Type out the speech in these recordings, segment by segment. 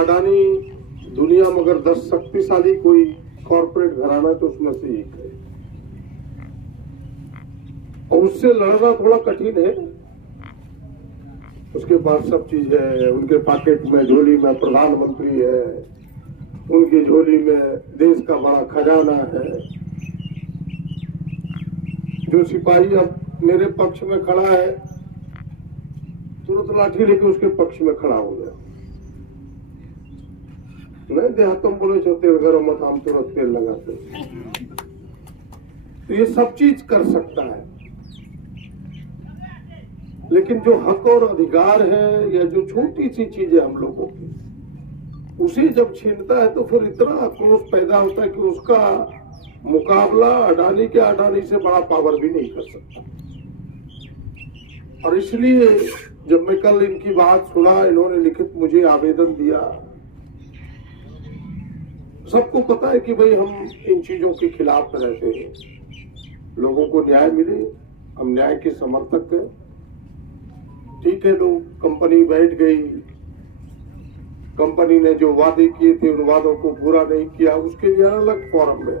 अडानी दुनिया में अगर 10 शक्तिशाली कोई कॉर्पोरेट घराना है तो उसमें से एक है, और उससे लड़ना थोड़ा कठिन है। उसके पास सब चीज है, उनके पॉकेट में झोली में प्रधानमंत्री है, उनकी झोली में देश का बड़ा खजाना है। जो सिपाही अब मेरे पक्ष में खड़ा है तुरंत लाठी लेके उसके पक्ष में खड़ा हो गया। नहीं देहातों बोले छो तेल गरम मत, हम तुरंत तेल लगाते। तो ये सब चीज कर सकता है, लेकिन जो हक और अधिकार है या जो छोटी सी चीज है हम लोगों की, उसे जब छीनता है तो फिर इतना आक्रोश पैदा होता है कि उसका मुकाबला अडानी से बड़ा पावर भी नहीं कर सकता। और इसलिए जब मैं कल इनकी बात सुना, इन्होंने लिखित मुझे आवेदन दिया, सबको पता है कि भाई हम इन चीजों के खिलाफ रहते हैं, लोगों को न्याय मिले, हम न्याय के समर्थक हैं। ठीक है, लोग कंपनी बैठ गई, कंपनी ने जो वादे किए थे उन वादों को पूरा नहीं किया, उसके लिए अलग फोरम में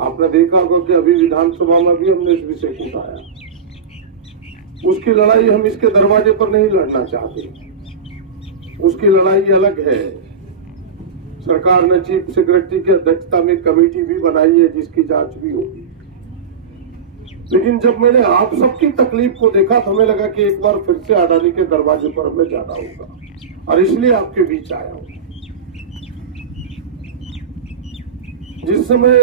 आपने देखा होगा कि अभी विधानसभा में भी हमने इस विषय को उठाया। उसकी लड़ाई हम इसके दरवाजे पर नहीं लड़ना चाहते, उसकी लड़ाई अलग है। सरकार ने चीफ सेक्रेटरी की अध्यक्षता में कमेटी भी बनाई है जिसकी जांच भी होगी। लेकिन जब मैंने आप सबकी तकलीफ को देखा तो हमें लगा कि एक बार फिर से अडानी के दरवाजे पर हमें जाना होगा, और इसलिए आपके बीच आया हूं। जिस समय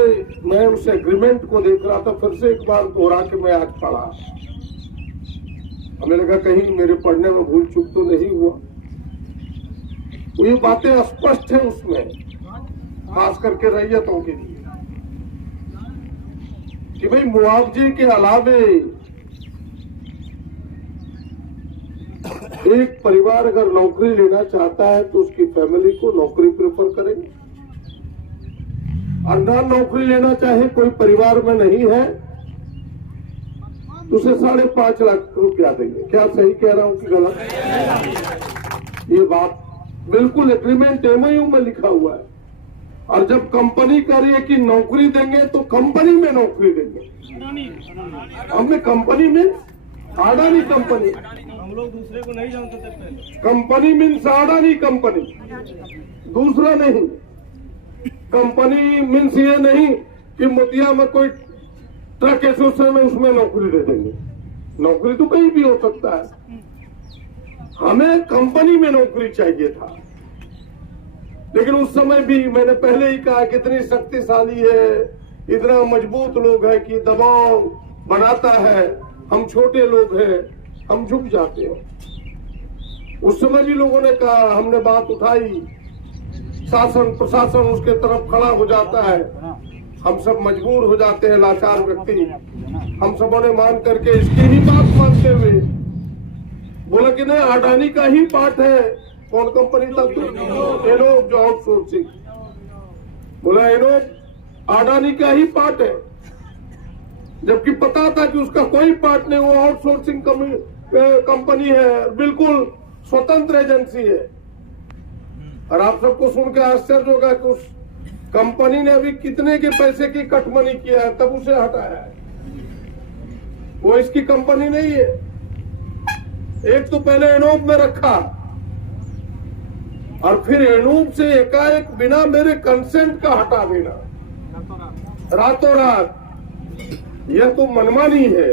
मैं उस एग्रीमेंट को देख रहा था, फिर से एक बार दोहरा के मैं आज पढ़ा, हमें लगा कहीं मेरे पढ़ने में भूल चूक तो नहीं हुआ। तो ये बातें स्पष्ट है उसमें, खास करके रैयतों के लिए, कि भाई मुआवजे के अलावे एक परिवार अगर नौकरी लेना चाहता है तो उसकी फैमिली को नौकरी प्रेफर करेंगे, और ना नौकरी लेना चाहे, कोई परिवार में नहीं है तो उसे 5.5 लाख रुपया देंगे। क्या सही कह रहा हूं कि गलत? ये बात बिल्कुल एग्रीमेंट एमओयू में लिखा हुआ है। और जब कंपनी कह रही है कि नौकरी देंगे तो कंपनी में नौकरी देंगे। हमने कंपनी में अडानी कंपनी, हम लोग दूसरे को नहीं जानते थे पहले। कंपनी मीन्स अडानी कंपनी, दूसरा नहीं। कंपनी मीन्स ये नहीं कि मोतिया में कोई ट्रक एसोसिएशन है उसमें नौकरी दे देंगे। नौकरी तो कहीं भी हो सकता है, हमें कंपनी में नौकरी चाहिए था। लेकिन उस समय भी मैंने पहले ही कहा कितनी शक्तिशाली है, इतना मजबूत लोग है कि दबाव बनाता है, हम छोटे लोग हैं, हम झुक जाते हैं। उस समय भी लोगों ने कहा, हमने बात उठाई, शासन प्रशासन उसके तरफ खड़ा हो जाता है, हम सब मजबूर हो जाते हैं, लाचार व्यक्ति। हम सबों ने मान करके इसकी ही बात मानते हुए बोला कि नहीं, अडानी का ही पार्ट है। कौन कंपनी तक? एनोक, जो आउटसोर्सिंग, बोला एनोक अडानी का ही पार्ट है, जबकि पता था कि उसका कोई पार्ट नहीं, वो आउटसोर्सिंग कंपनी है, बिल्कुल स्वतंत्र एजेंसी है। और आप सबको सुन के आश्चर्य होगा कि उस कंपनी ने अभी कितने के पैसे की कटमनी किया है, तब उसे हटाया है। वो इसकी कंपनी नहीं है। एक तो पहले एनोक में रखा, और फिर एनोक से एकाएक बिना मेरे कंसेंट का हटा देना, रातों रात। यह तो मनमानी है।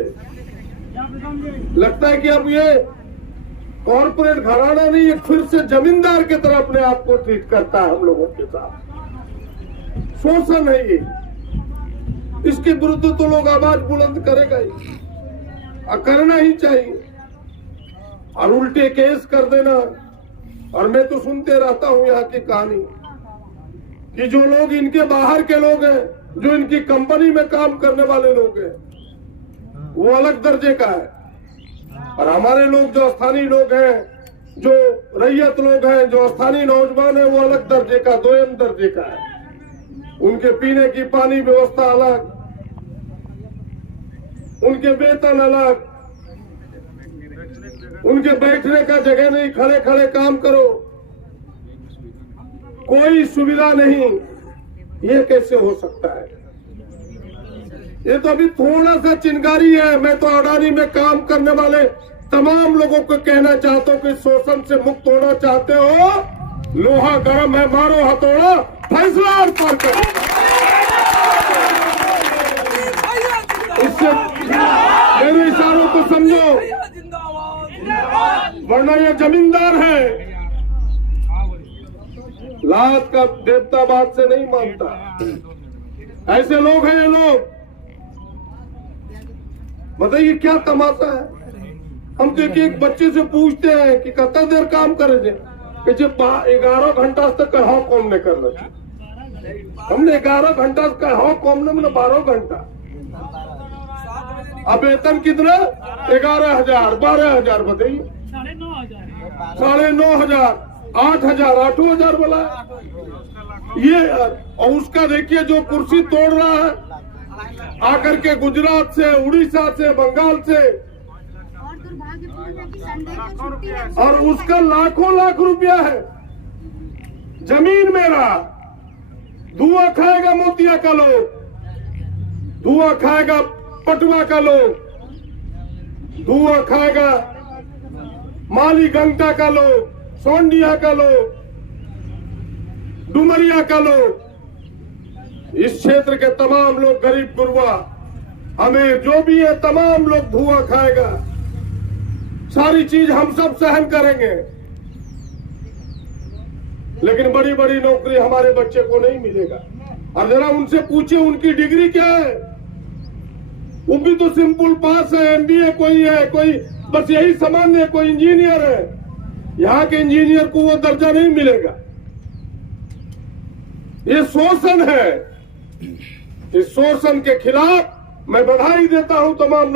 लगता है कि अब ये कॉर्पोरेट घराना नहीं, ये फिर से जमींदार की तरह अपने आप को ट्रीट करता है हम लोगों के साथ। शोषण है ये, इसके विरुद्ध तो लोग आवाज बुलंद करेगा ही, और करना ही चाहिए। और उल्टे केस कर देना। और मैं तो सुनते रहता हूं यहाँ की कहानी कि जो लोग इनके बाहर के लोग हैं, जो इनकी कंपनी में काम करने वाले लोग हैं, वो अलग दर्जे का है, और हमारे लोग जो स्थानीय लोग हैं, जो रैयत लोग हैं, जो स्थानीय नौजवान है, वो अलग दर्जे का, दोयम दर्जे का है। उनके पीने की पानी व्यवस्था अलग, उनके वेतन अलग, उनके बैठने का जगह नहीं, खड़े खड़े काम करो। कोई सुविधा नहीं, ये कैसे हो सकता है? ये तो अभी थोड़ा सा चिंगारी है। मैं तो अडानी में काम करने वाले तमाम लोगों को कहना चाहता हूँ कि शोषण से मुक्त होना चाहते हो, लोहा गर्म है, मारो हथौड़ा, फैसला और पार करो। इससे मेरे इशारों को समझो, वरना ये जमींदार है, लात का देवता बात से नहीं मानता। ऐसे लोग हैं ये लोग। बताइए क्या तमाशा है? हम तो एक बच्चे से पूछते हैं कि कितना देर काम करे थे, कि जब 11 घंटा तक कहा कौन ने करना चाहिए। हमने 11 घंटा कहा कौन ने, मतलब 12 घंटा। अब वेतन कितना? 11,000, 12,000, बताइए। 9,500, 8,000, 8,000 बोला ये। और उसका देखिए जो कुर्सी तोड़ रहा है आकर के गुजरात से, उड़ीसा से, बंगाल से, और दुर्भाग्यपूर्ण है कि संडे को छुट्टी है। और उसका लाखों लाख रुपया है। जमीन मेरा, धुआं खाएगा मोतिया का लोग, धुआं खाएगा पटवा का लोग, धुआं खाएगा माली गंगा का लोग, सोंडिया का लोग, डुमरिया का लोग, इस क्षेत्र के तमाम लोग, गरीब गुरबा, हमें जो भी है तमाम लोग धुआं खाएगा। सारी चीज हम सब सहन करेंगे, लेकिन बड़ी बड़ी नौकरी हमारे बच्चे को नहीं मिलेगा। और जरा उनसे पूछिए उनकी डिग्री क्या है? वो भी तो सिंपल पास है, एमबीए कोई है, कोई बस यही सामान्य, कोई इंजीनियर है। यहाँ के इंजीनियर को वो दर्जा नहीं मिलेगा। ये शोषण है। इस शोषण के खिलाफ मैं बधाई देता हूं तमाम